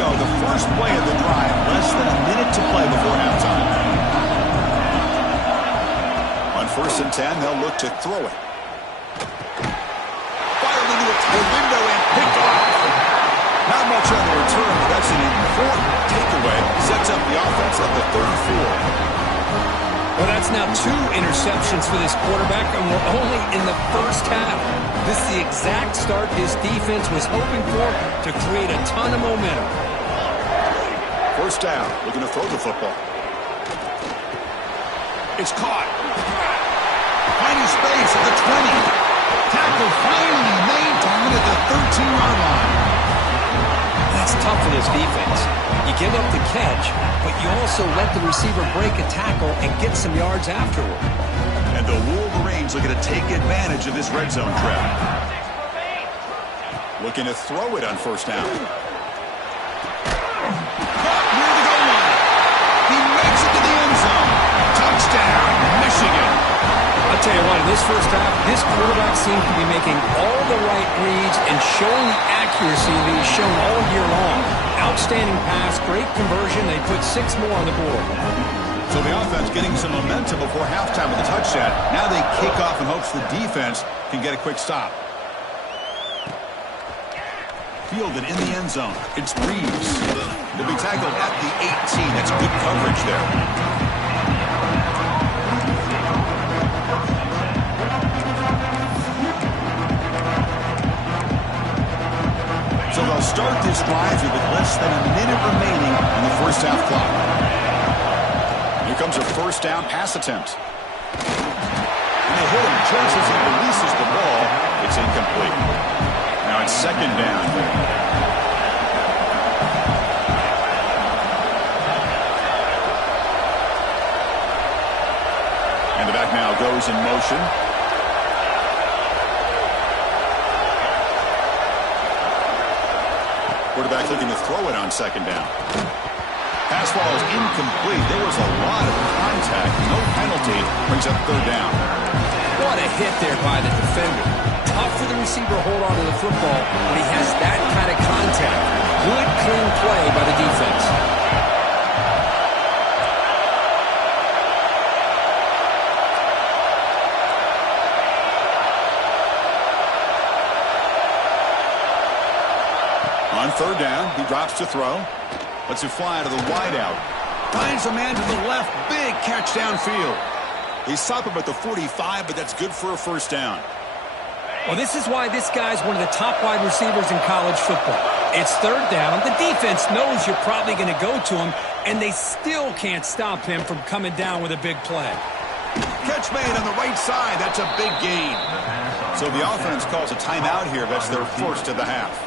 go, the first play of the drive. Less than a minute to play before halftime. On 1st and 10, they'll look to throw it. Fired into a tight window and picked off. Not much on the return, but that's an important takeaway. Sets up the offense at the 34. Well, that's now 2 interceptions for this quarterback, and we're only in the first half. This is the exact start his defense was hoping for to create a ton of momentum. 1st down, looking to throw the football. It's caught. Finding space at the 20. Tackle finally maintained at the 13-yard line. That's tough for this defense. You give up the catch, but you also let the receiver break a tackle and get some yards afterward. And the Wolverines looking to take advantage of this red zone trap. Looking to throw it on 1st down. Caught near the goal line. He makes it to the end zone. Touchdown, Michigan. I'll tell you what, in this first half, this quarterback seems to be making all the right reads and showing the accuracy that he's shown all year long. Outstanding pass, great conversion. They put 6 more on the board. So the offense getting some momentum before halftime with a touchdown. Now they kick off in hopes the defense can get a quick stop. Fielded in the end zone. It's Reeves. He'll be tackled at the 18. That's good coverage there. So they'll start this drive with less than a minute remaining in the first half clock. Here comes a 1st down pass attempt. And they hit him just as he releases the ball. It's incomplete. Now it's 2nd down. And the back now goes in motion. Quarterback looking to throw it on 2nd down. Pass ball is incomplete. There was a lot of contact. No penalty. Brings up 3rd down. What a hit there by the defender. Tough for the receiver to hold on to the football when he has that kind of contact. Good, clean play by the defense. On 3rd down, he drops to throw. Lets it fly to the wideout. Finds a man to the left. Big catch downfield. They stop him at the 45, but that's good for a 1st down. Well, this is why this guy's one of the top wide receivers in college football. It's 3rd down. The defense knows you're probably going to go to him, and they still can't stop him from coming down with a big play. Catch made on the right side. That's a big gain. So the offense calls a timeout here. That's their 1st of the half.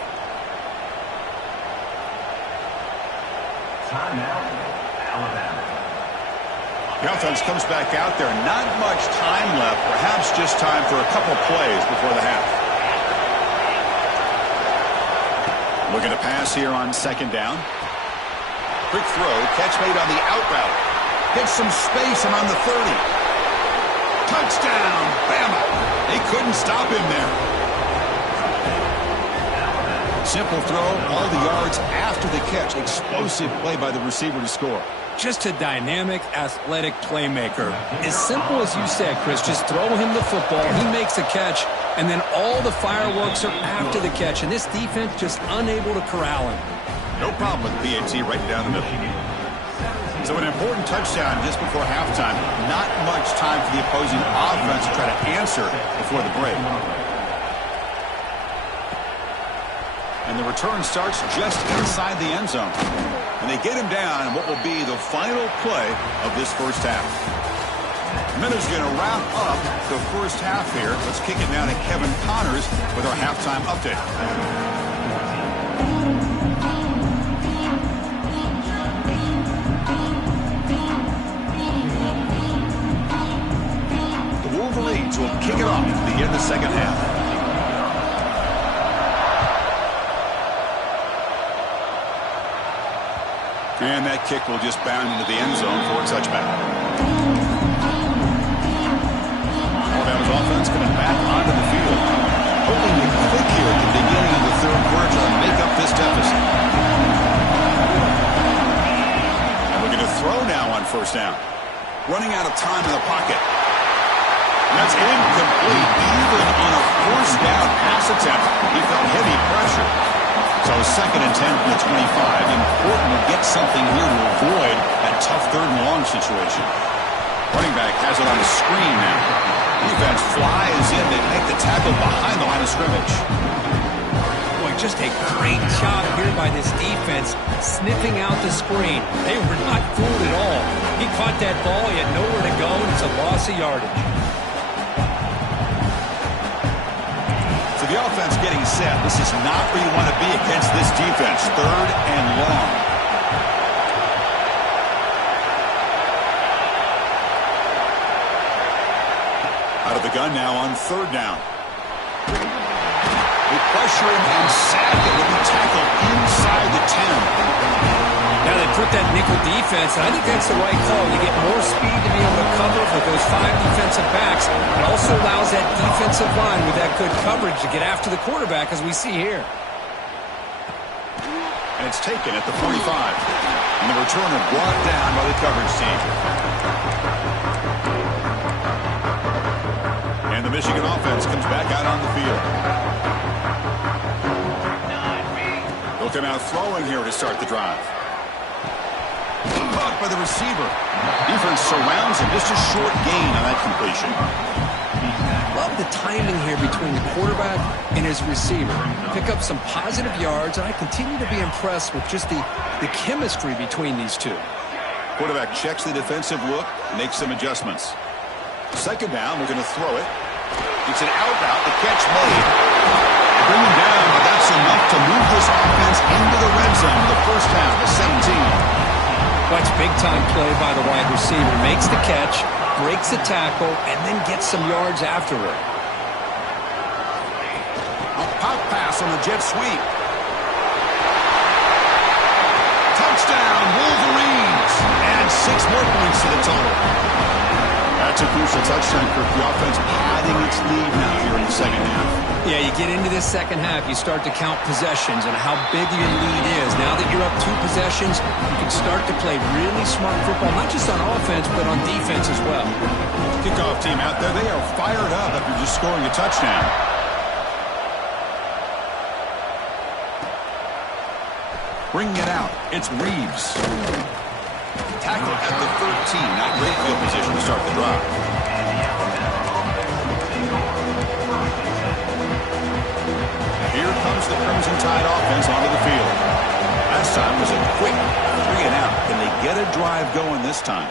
The offense comes back out there. Not much time left. Perhaps just time for a couple plays before the half. Looking to pass here on 2nd down. Quick throw. Catch made on the out route. Hits some space around the 30. Touchdown, Bama. They couldn't stop him there. Simple throw, all the yards after the catch. Explosive play by the receiver to score. Just a dynamic, athletic playmaker. As simple as you said, Chris, just throw him the football, he makes a catch, and then all the fireworks are after the catch, and this defense just unable to corral him. No problem with PAT right down the middle. So an important touchdown just before halftime. Not much time for the opposing offense to try to answer before the break. And the return starts just inside the end zone. And they get him down in what will be the final play of this first half. Miller's going to wrap up the first half here. Let's kick it down to Kevin Connors with our halftime update. The Wolverines will kick it off to begin the second half. And that kick will just bound into the end zone for a touchback. Alabama's offense coming back onto the field, hoping to click here at the beginning of the third quarter to make up this deficit. throw now on first down. Running out of time in the pocket. That's incomplete. Even on a first down pass attempt, he felt heavy pressure. So 2nd and 10 from the 25. Important to get something here to avoid that tough 3rd and long situation. Running back has it on the screen now. Defense flies in. They make the tackle behind the line of scrimmage. Boy, just a great job here by this defense, sniffing out the screen. They were not fooled at all. He caught that ball. He had nowhere to go, and it's a loss of yardage. So the offense getting set. This is not where you want to be against this defense. 3rd and long. Out of the gun now on 3rd down. They pressure him and sack him. He'll be tackled inside the 10. Now they put that nickel defense, and I think that's the right call. You get more speed to be able to cover with those 5 defensive backs. It also allows that defensive line with that good coverage to get after the quarterback, as we see here. And it's taken at the 45. And the returner brought down by the coverage team. And the Michigan offense comes back out on the field. They'll come out throwing here to start the drive. Caught by the receiver. Defense surrounds him. Just a short gain on that completion. Love the timing here between the quarterback and his receiver. Pick up some positive yards, and I continue to be impressed with just the chemistry between these two. Quarterback checks the defensive look, makes some adjustments. 2nd down, they're going to throw it. It's an out route, the catch made. Bring him down, but that's enough to move this offense into the red zone. The first half is 17. That's big-time play by the wide receiver. Makes the catch, breaks the tackle, and then gets some yards afterward. A pop pass on the jet sweep. Touchdown, Wolverines! And 6 more points to the total. That's a crucial touchdown for the offense padding its lead now here in the 2nd half. Yeah, you get into this 2nd half, you start to count possessions and how big your lead is. Now that you're up 2 possessions, you can start to play really smart football, not just on offense, but on defense as well. Kickoff team out there, they are fired up after just scoring a touchdown. Bringing it out, it's Reeves. Tackle at the 13. Not great field position to start the drive. Here comes the Crimson Tide offense onto the field. Last time was a quick 3 and out. Can they get a drive going this time?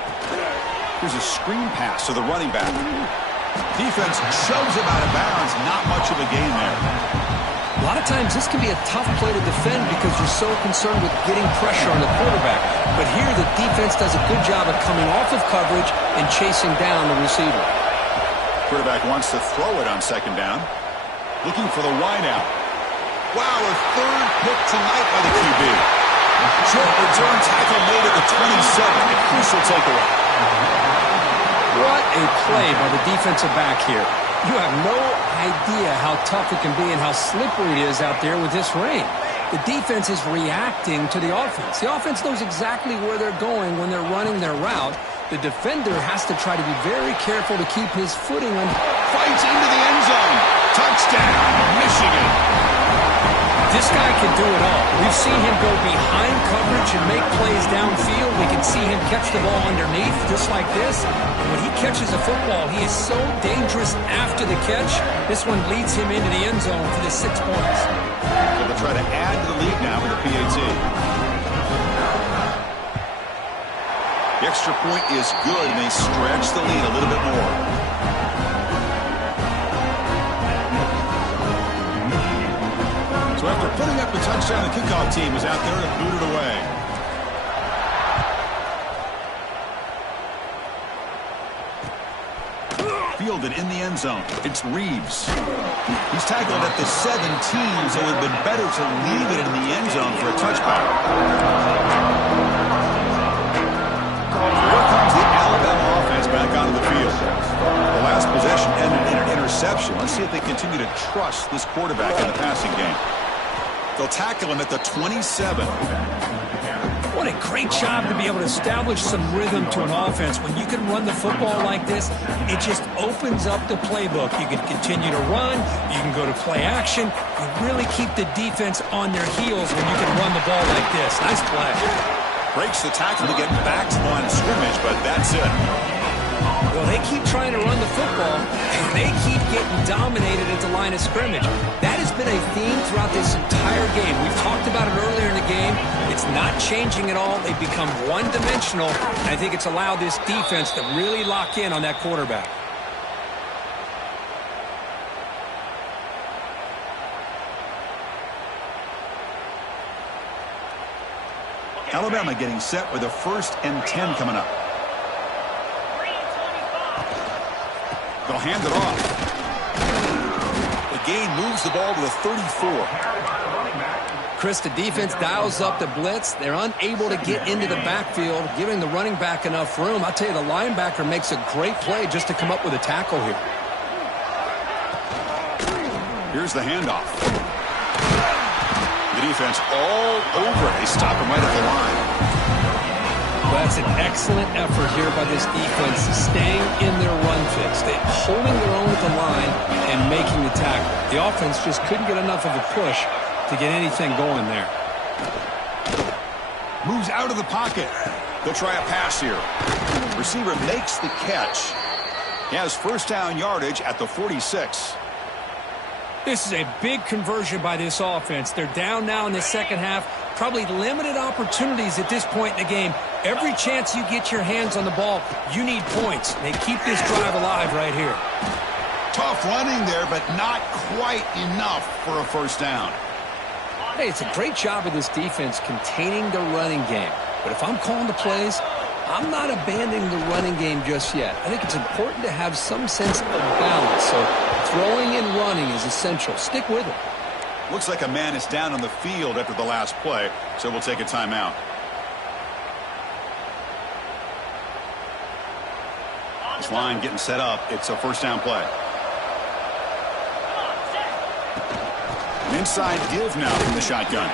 Here's a screen pass to the running back. Defense shoves him out of bounds. Not much of a gain there. A lot of times this can be a tough play to defend because you're so concerned with getting pressure on the quarterback. But here the defense does a good job of coming off of coverage and chasing down the receiver. Quarterback wants to throw it on 2nd down. Looking for the wideout. Wow, a 3rd pick tonight by the QB. Short return tackle made at the 27. A crucial takeaway. What a play by the defensive back here. You have no idea how tough it can be and how slippery it is out there with this rain. The defense is reacting to the offense. The offense knows exactly where they're going when they're running their route. The defender has to try to be very careful to keep his footing on. Fights into the end zone. Touchdown, Michigan. This guy can do it all. We've seen him go behind coverage and make plays downfield. We can see him catch the ball underneath just like this. And when he catches a football, he is so dangerous after the catch. This one leads him into the end zone for the 6 points. So they'll try to add to the lead now with the PAT. The extra point is good, and they stretch the lead a little bit more. So after putting up the touchdown, the kickoff team is out there to boot it away. Fielded in the end zone. It's Reeves. He's tackled at the 17, so it would have been better to leave it in the end zone for a touchback. Here comes the Alabama offense back onto the field. The last possession ended in an interception. Let's see if they continue to trust this quarterback in the passing game. They'll tackle him at the 27. What a great job to be able to establish some rhythm to an offense. When you can run the football like this, it just opens up the playbook. You can continue to run. You can go to play action. You really keep the defense on their heels when you can run the ball like this. Nice play. Breaks the tackle to get back to the line of scrimmage, but that's it. Well, they keep trying to run the football, and they keep getting dominated at the line of scrimmage. That has been a theme throughout this entire game. We've talked about it earlier in the game. It's not changing at all. They've become one-dimensional, and I think it's allowed this defense to really lock in on that quarterback. Alabama getting set with a 1st and 10 coming up. They'll hand it off. The gain moves the ball to the 34. Chris, the defense dials up the blitz. They're unable to get into the backfield, giving the running back enough room. I'll tell you, the linebacker makes a great play just to come up with a tackle here. Here's the handoff. The defense all over. They stop him right at the line. Well, that's an excellent effort here by this defense, staying in their run fix. They're holding their own at the line and making the tackle. The offense just couldn't get enough of a push to get anything going there. Moves out of the pocket. They'll try a pass here. Receiver makes the catch. He has 1st down yardage at the 46. This is a big conversion by this offense. They're down now in the second half. Probably limited opportunities at this point in the game. Every chance you get your hands on the ball, you need points. They keep this drive alive right here. Tough running there, but not quite enough for a 1st down. Hey, it's a great job of this defense containing the running game. But if I'm calling the plays, I'm not abandoning the running game just yet. I think it's important to have some sense of balance. So throwing and running is essential. Stick with it. Looks like a man is down on the field after the last play, so we'll take a timeout. This line getting set up. It's a 1st down play. An inside give now from the shotgun.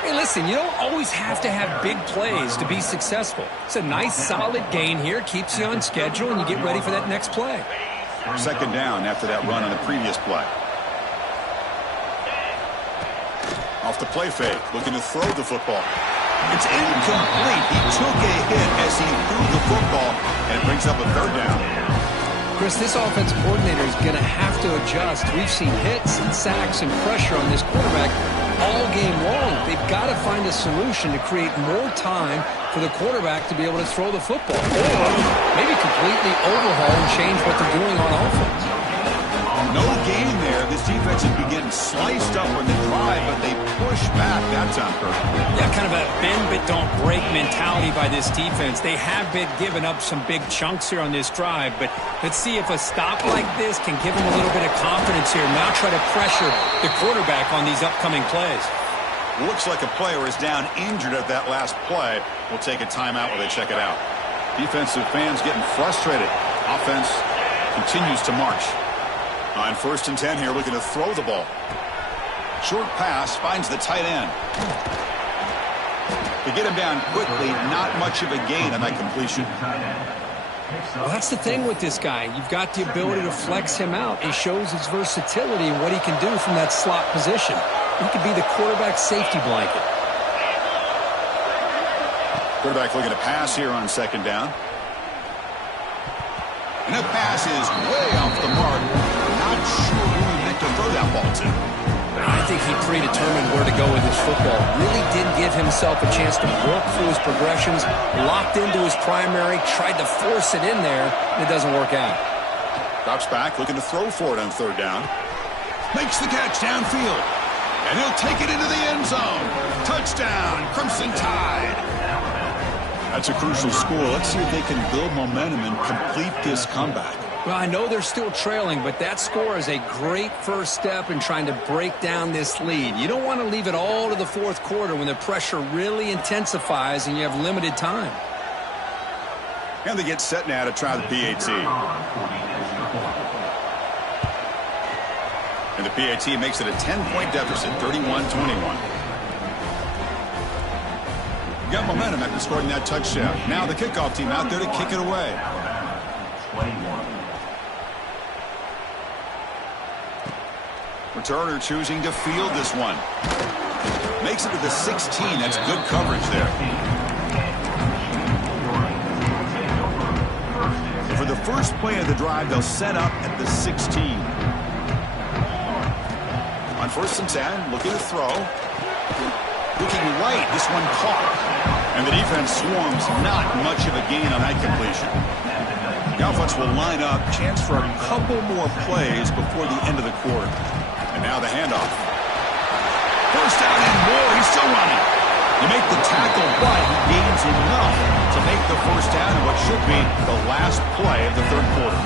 Hey, listen, you don't always have to have big plays to be successful. It's a nice, solid gain here. Keeps you on schedule, and you get ready for that next play. 2nd down after that run on the previous play. Off the play fake, looking to throw the football. It's incomplete. He took a hit as he threw the football, and it brings up a 3rd down. Chris, this offensive coordinator is going to have to adjust. We've seen hits and sacks and pressure on this quarterback all game long. They've got to find a solution to create more time for the quarterback to be able to throw the football. Or maybe completely overhaul and change what they're doing on offense. No gain there. This defense has been getting sliced up on the drive, but they push back that time, Kirk. Yeah, kind of a bend but don't break mentality by this defense. They have been giving up some big chunks here on this drive, but let's see if a stop like this can give them a little bit of confidence here. Now try to pressure the quarterback on these upcoming plays. Looks like a player is down injured at that last play. We'll take a timeout while they check it out. Defensive fans getting frustrated. Offense continues to march. On 1st and 10 here, looking to throw the ball. Short pass finds the tight end. To get him down quickly, not much of a gain on that completion. Well, that's the thing with this guy. You've got the ability to flex him out. He shows his versatility and what he can do from that slot position. He could be the quarterback's safety blanket. Quarterback looking to pass here on 2nd down. And that pass is way off the mark. Not sure who he meant to throw that ball to. I think he predetermined where to go with his football. Really did give himself a chance to work through his progressions, locked into his primary, tried to force it in there, and it doesn't work out. Drops back, looking to throw for it on 3rd down. Makes the catch downfield. And he'll take it into the end zone. Touchdown, Crimson Tide. That's a crucial score. Let's see if they can build momentum and complete this comeback. Well, I know they're still trailing, but that score is a great first step in trying to break down this lead. You don't want to leave it all to the 4th quarter when the pressure really intensifies and you have limited time. And they get set now to try the PAT. And the PAT makes it a 10-point deficit, 31-21. Got momentum after scoring that touchdown. Now the kickoff team out there to kick it away. Returner choosing to field this one. Makes it to the 16. That's good coverage there. For the first play of the drive, they'll set up at the 16. On 1st and 10, looking to throw. Looking right, this one caught. And the defense swarms, not much of a gain on that completion. The offense will line up, chance for a couple more plays before the end of the quarter. And now the handoff. First down and more, he's still running. You make the tackle, but he gains enough to make the first down in what should be the last play of the third quarter.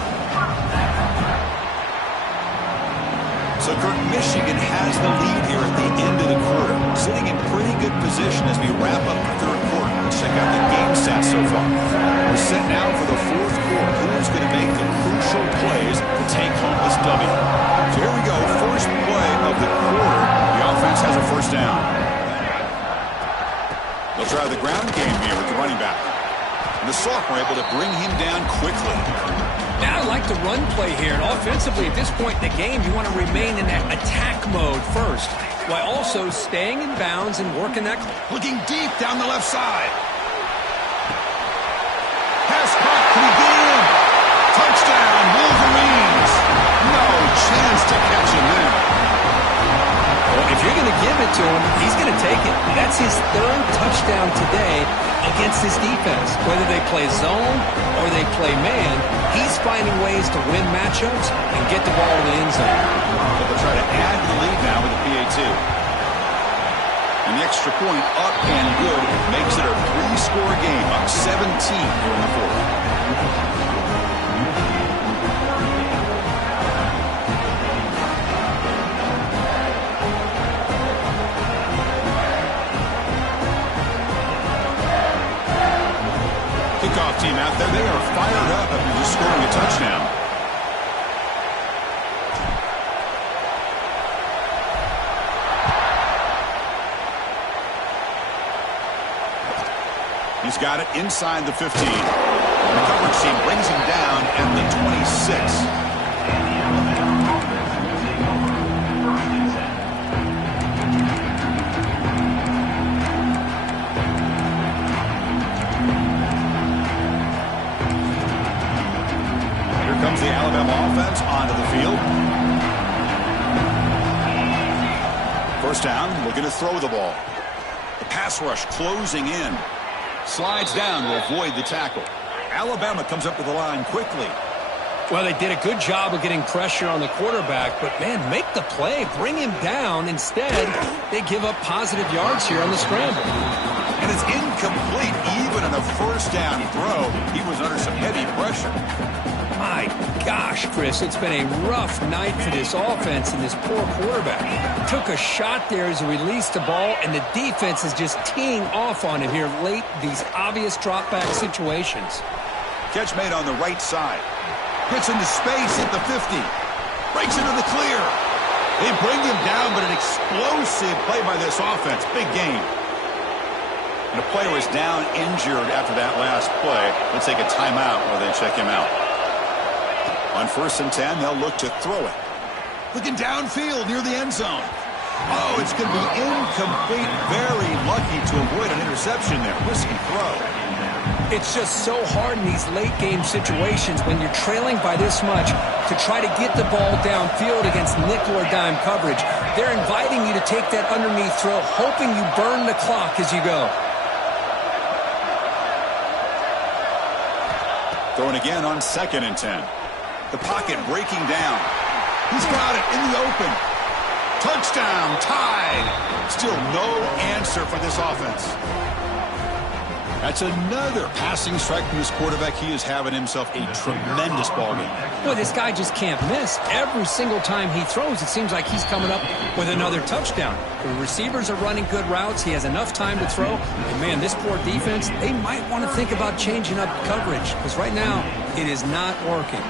So, Kirk, Michigan has the lead here at the end of the quarter, sitting in pretty good position as we wrap up the third quarter. Let's check out the game stats so far. We're set now for the fourth quarter. Who's going to make the crucial plays to take home this W? So here we go, first play of the quarter. The offense has a first down. They'll try the ground game here with the running back. And the sophomore able to bring him down quickly. Now I like the run play here. And offensively, at this point in the game, you want to remain in that attack mode first, while also staying in bounds and working that. Looking deep down the left side. Pass caught. Can he get in? Touchdown, Wolverines. No chance to catch him there. Well, if you're going to give it to him, he's going to take it. That's his third touchdown today against this defense. Whether they play zone or they play man, he's finding ways to win matchups and get the ball in the end zone. But they'll try to add the lead now with the PAT. And the extra point up and good makes it a 3-score game, up 17 here in the fourth. Kickoff team out there, they are fired up after just scoring a touchdown. He's got it inside the 15. And the coverage team brings him down at the 26. Comes the Alabama offense onto the field. First down, looking to throw the ball. The pass rush closing in. Slides down to avoid the tackle. Alabama comes up to the line quickly. Well, they did a good job of getting pressure on the quarterback, but, man, make the play, bring him down. Instead, they give up positive yards here on the scramble. And it's incomplete. Even on a first down throw, he was under some heavy pressure. My gosh, Chris, it's been a rough night for this offense and this poor quarterback. Took a shot there as he released the ball, and the defense is just teeing off on him here late, these obvious drop-back situations. Catch made on the right side. Gets into space at the 50. Breaks into the clear. They bring him down, but an explosive play by this offense. Big game. And a player is down injured after that last play. Let's take a timeout while they check him out. On 1st and 10, they'll look to throw it. Looking downfield near the end zone. Oh, it's going to be incomplete. Very lucky to avoid an interception there. Risky throw. It's just so hard in these late-game situations when you're trailing by this much to try to get the ball downfield against nickel or dime coverage. They're inviting you to take that underneath throw, hoping you burn the clock as you go. Throwing again on 2nd and 10. The pocket breaking down. He's got it in the open. Touchdown, tied. Still no answer for this offense. That's another passing strike from this quarterback. He is having himself a tremendous ballgame. Boy, this guy just can't miss. Every single time he throws, it seems like he's coming up with another touchdown. The receivers are running good routes. He has enough time to throw. And, man, this poor defense, they might want to think about changing up coverage because right now it is not working.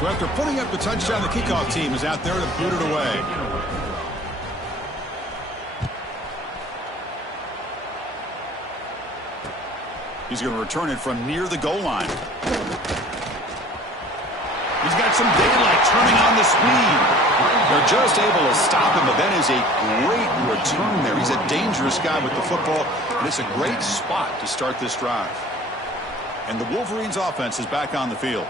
So after putting up the touchdown, the kickoff team is out there to boot it away. He's going to return it from near the goal line. He's got some daylight turning on the speed. They're just able to stop him, but that is a great return there. He's a dangerous guy with the football, and it's a great spot to start this drive. And the Wolverines offense is back on the field.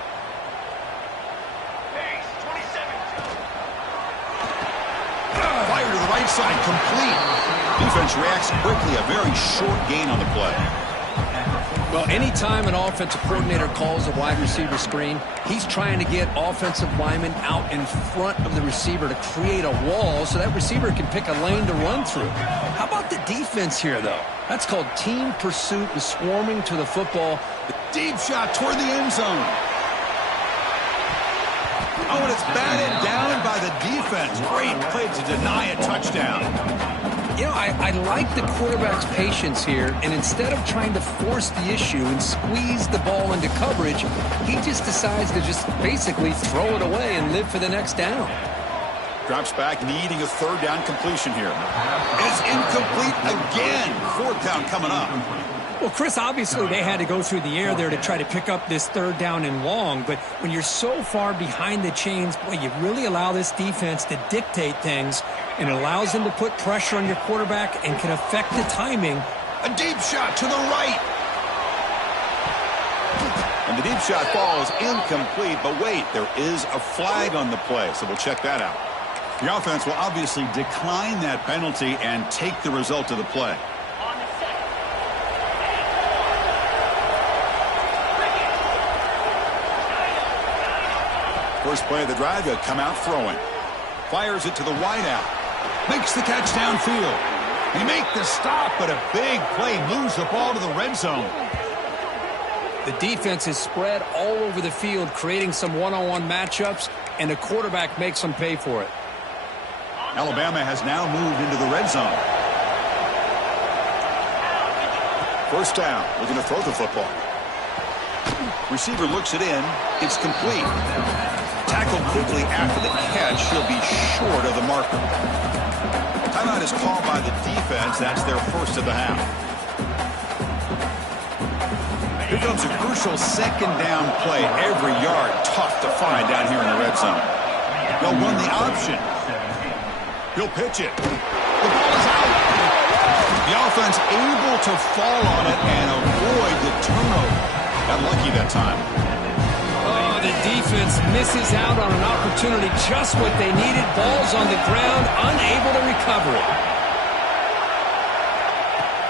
Fire to the right side, complete. Defense reacts quickly, a very short gain on the play. Well, anytime an offensive coordinator calls a wide receiver screen, he's trying to get offensive linemen out in front of the receiver to create a wall so that receiver can pick a lane to run through. How about the defense here, though? That's called team pursuit and swarming to the football. Deep shot toward the end zone. Oh, and it's batted down by the defense. Great play to deny a touchdown. You know, I like the quarterback's patience here, and instead of trying to force the issue and squeeze the ball into coverage, he just decides to just basically throw it away and live for the next down. Drops back, needing a third down completion here. It's incomplete again. Fourth down coming up. Well, Chris, obviously they had to go through the air there to try to pick up this third down and long, but when you're so far behind the chains, boy, you really allow this defense to dictate things, and it allows them to put pressure on your quarterback and can affect the timing. A deep shot to the right. And the deep shot falls incomplete, but wait, there is a flag on the play, so we'll check that out. The offense will obviously decline that penalty and take the result of the play. First play of the drive, he'll come out throwing. Fires it to the wideout. Makes the catch downfield. He make the stop, but a big play moves the ball to the red zone. The defense is spread all over the field, creating some one-on-one matchups, and the quarterback makes them pay for it. Alabama has now moved into the red zone. First down, looking to throw the football. Receiver looks it in. It's complete. Tackled quickly after the catch. He'll be short of the marker. Timeout is called by the defense. That's their first of the half. Here comes a crucial second down play. Every yard tough to find down here in the red zone. They'll run the option. He'll pitch it. The ball is out. The offense able to fall on it and avoid the turnover. Got lucky that time. Oh, the defense misses out on an opportunity, just what they needed. Ball's on the ground, unable to recover it.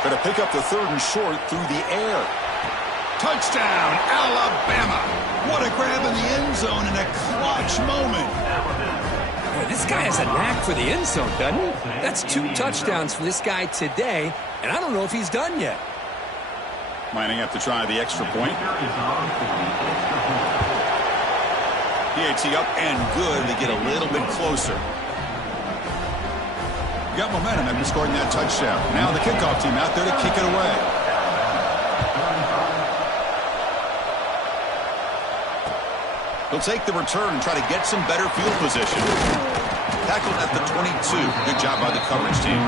Going to pick up the third and short through the air. Touchdown, Alabama. What a grab in the end zone in a clutch moment. Boy, this guy has a knack for the end zone, doesn't he? That's 2 touchdowns for this guy today, and I don't know if he's done yet. Lining up to try the extra point. PAT up and good. They get a little bit closer. Got momentum after scoring that touchdown. Now the kickoff team out there to kick it away. He'll take the return and try to get some better field position. Tackled at the 22. Good job by the coverage team.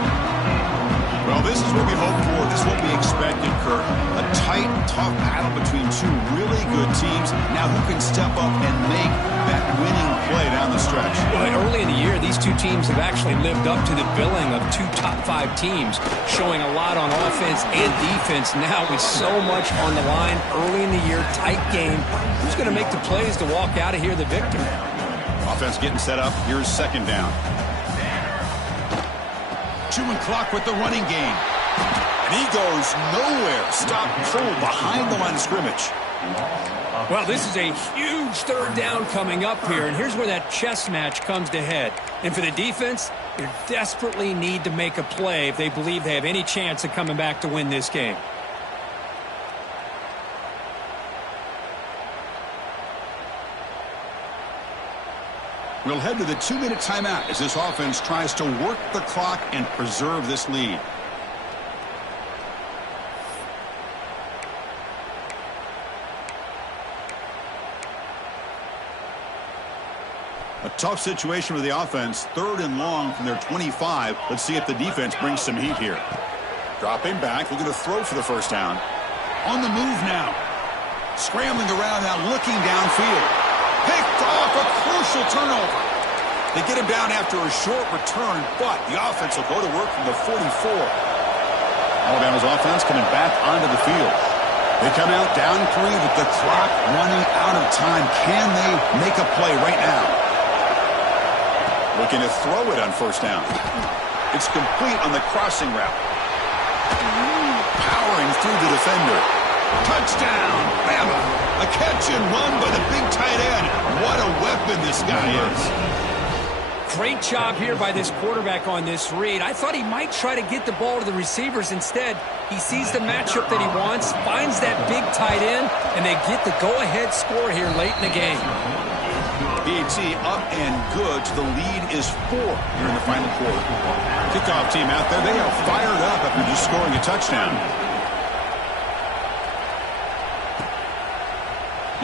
Well, this is what we hoped for. This is what we expected, Kurt. A tight, tough battle between two really good teams. Now who can step up and make that winning play down the stretch? Well, early in the year, these two teams have actually lived up to the billing of 2 top-5 teams, showing a lot on offense and defense. Now with so much on the line early in the year, tight game, who's going to make the plays to walk out of here the victor? Offense getting set up. Here's second down. Chewing clock with the running game. And he goes nowhere. Stop cold behind the line of scrimmage. Well, this is a huge third down coming up here, and here's where that chess match comes to head. And for the defense, they desperately need to make a play if they believe they have any chance of coming back to win this game. We'll head to the 2-minute timeout as this offense tries to work the clock and preserve this lead. A tough situation with the offense. 3rd and long from their 25. Let's see if the defense brings some heat here. Dropping back, looking to throw for the first down. On the move now. Scrambling around now, looking downfield. Picked off, a crucial turnover. They get him down after a short return, but the offense will go to work from the 44. Alabama's offense coming back onto the field. They come out down 3 with the clock running out of time. Can they make a play right now? Looking to throw it on first down. It's complete on the crossing route. Powering through the defender. Touchdown, Bama. A catch and run by the big tight end. What a weapon this guy is. Great job here by this quarterback on this read. I thought he might try to get the ball to the receivers. Instead, he sees the matchup that he wants, finds that big tight end, and they get the go-ahead score here late in the game. BAT up and good. The lead is 4 here in the final quarter. Kickoff team out there. They are fired up after just scoring a touchdown.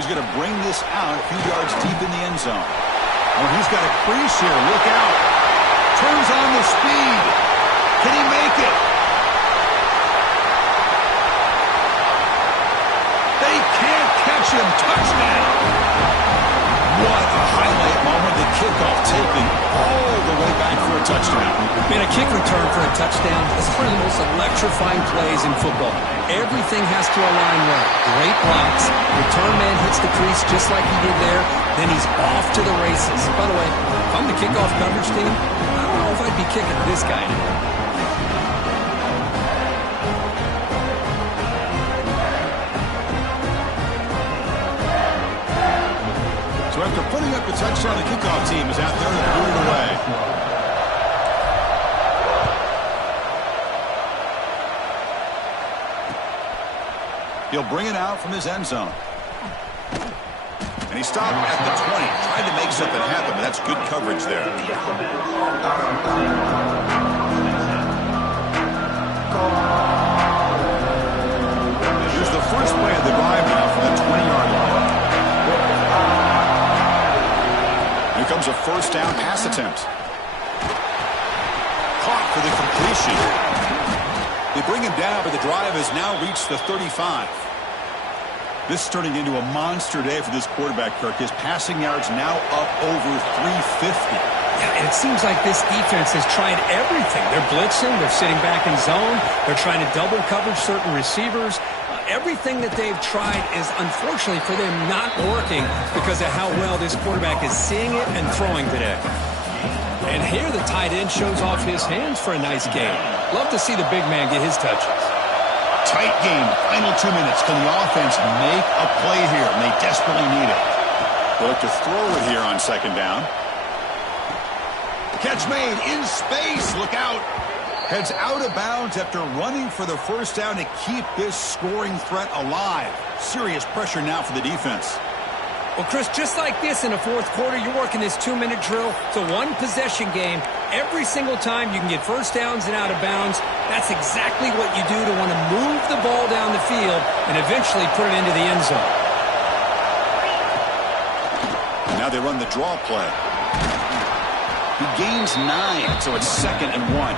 He's going to bring this out a few yards deep in the end zone. Oh, he's got a crease here. Look out. Turns on the speed. Can he make it? They can't catch him. Touchdown. What a highlight moment. The kickoff taken all the way back for a touchdown. Man, a kick return for a touchdown is one of the most electrifying plays in football. Everything has to align well. Great blocks. Return man hits the crease just like he did there. Then he's off to the races. By the way, if I'm the kickoff coverage team, I don't know if I'd be kicking this guy anymore. So after putting up a touchdown, the kickoff team is out there to boot it away. He'll bring it out from his end zone. And he stopped at the 20. Tried to make something happen, but that's good coverage there. Here's the first play of the drive now from the 20-yard line. Here comes a first down pass attempt. Caught for the completion. They bring him down, but the drive has now reached the 35. This is turning into a monster day for this quarterback, Kirk. His passing yards now up over 350. Yeah, and it seems like this defense has tried everything. They're blitzing. They're sitting back in zone. They're trying to double coverage certain receivers. Everything that they've tried is, unfortunately for them, not working because of how well this quarterback is seeing it and throwing today. And here the tight end shows off his hands for a nice game. Love to see the big man get his touches. Tight game. Final 2 minutes. Can the offense make a play here? And they desperately need it. They'll look to throw it here on second down. Catch made in space. Look out. Heads out of bounds after running for the first down to keep this scoring threat alive. Serious pressure now for the defense. Well, Chris, just like this in the fourth quarter, you're working this 2-minute drill. It's a one-possession game. Every single time you can get first downs and out of bounds, that's exactly what you do to want to move the ball down the field and eventually put it into the end zone. Now they run the draw play. He gains 9, so it's 2nd and 1.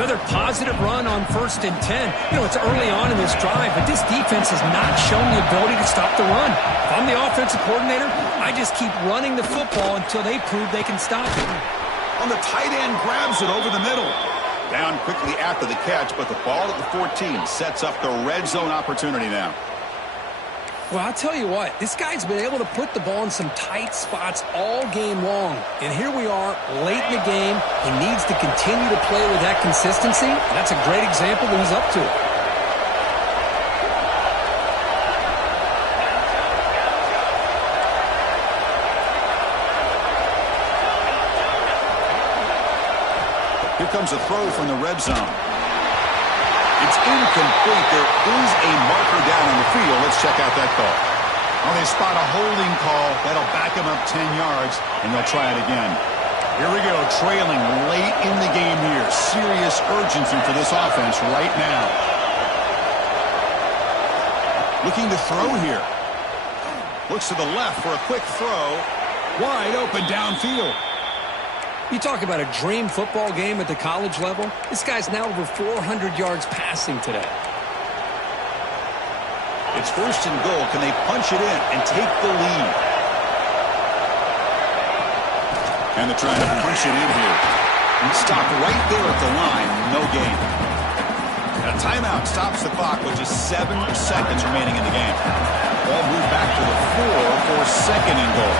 Another positive run on 1st and 10. You know, it's early on in this drive, but this defense has not shown the ability to stop the run. If I'm the offensive coordinator, I just keep running the football until they prove they can stop it. On the tight end, grabs it over the middle. Down quickly after the catch, but the ball at the 14 sets up the red zone opportunity now. Well, I'll tell you what, this guy's been able to put the ball in some tight spots all game long. And here we are, late in the game. He needs to continue to play with that consistency. And that's a great example that he's up to it. Here comes a throw from the red zone. It's incomplete. There is a marker down on the field. Let's check out that call. Oh, they spot a holding call. That'll back him up 10 yards, and they'll try it again. Here we go, trailing late in the game here. Serious urgency for this offense right now. Looking to throw here. Looks to the left for a quick throw. Wide open downfield. You talk about a dream football game at the college level. This guy's now over 400 yards passing today. It's first and goal. Can they punch it in and take the lead? And they're trying to punch it in here. And stop right there at the line. No gain. And a timeout stops the clock with just 7 seconds remaining in the game. Ball moved back to the 4 for second and goal.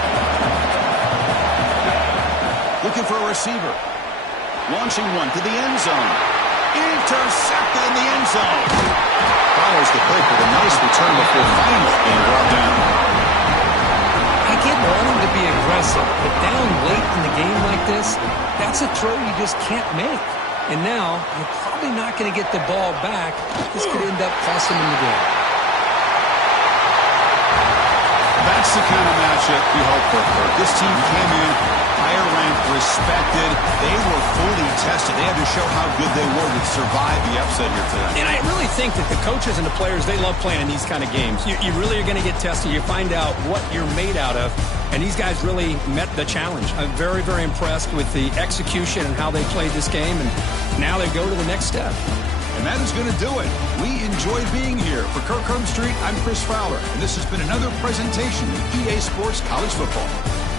Looking for a receiver. Launching one to the end zone. Intercepted in the end zone. Follows the play with a nice return before finally being brought down. I get wanting to be aggressive, but down late in the game like this, that's a throw you just can't make. And now, you're probably not going to get the ball back. This could end up costing him the game. That's the kind of matchup we hope for. This team came in higher ranked, respected. They were fully tested. They had to show how good they were to survive the upset here today. And I really think that the coaches and the players, they love playing in these kind of games. You really are going to get tested. You find out what you're made out of. And these guys really met the challenge. I'm very, very impressed with the execution and how they played this game. And now they go to the next step. And that is going to do it. We enjoyed being here. For Kirk Street, I'm Chris Fowler. And this has been another presentation of EA Sports College Football.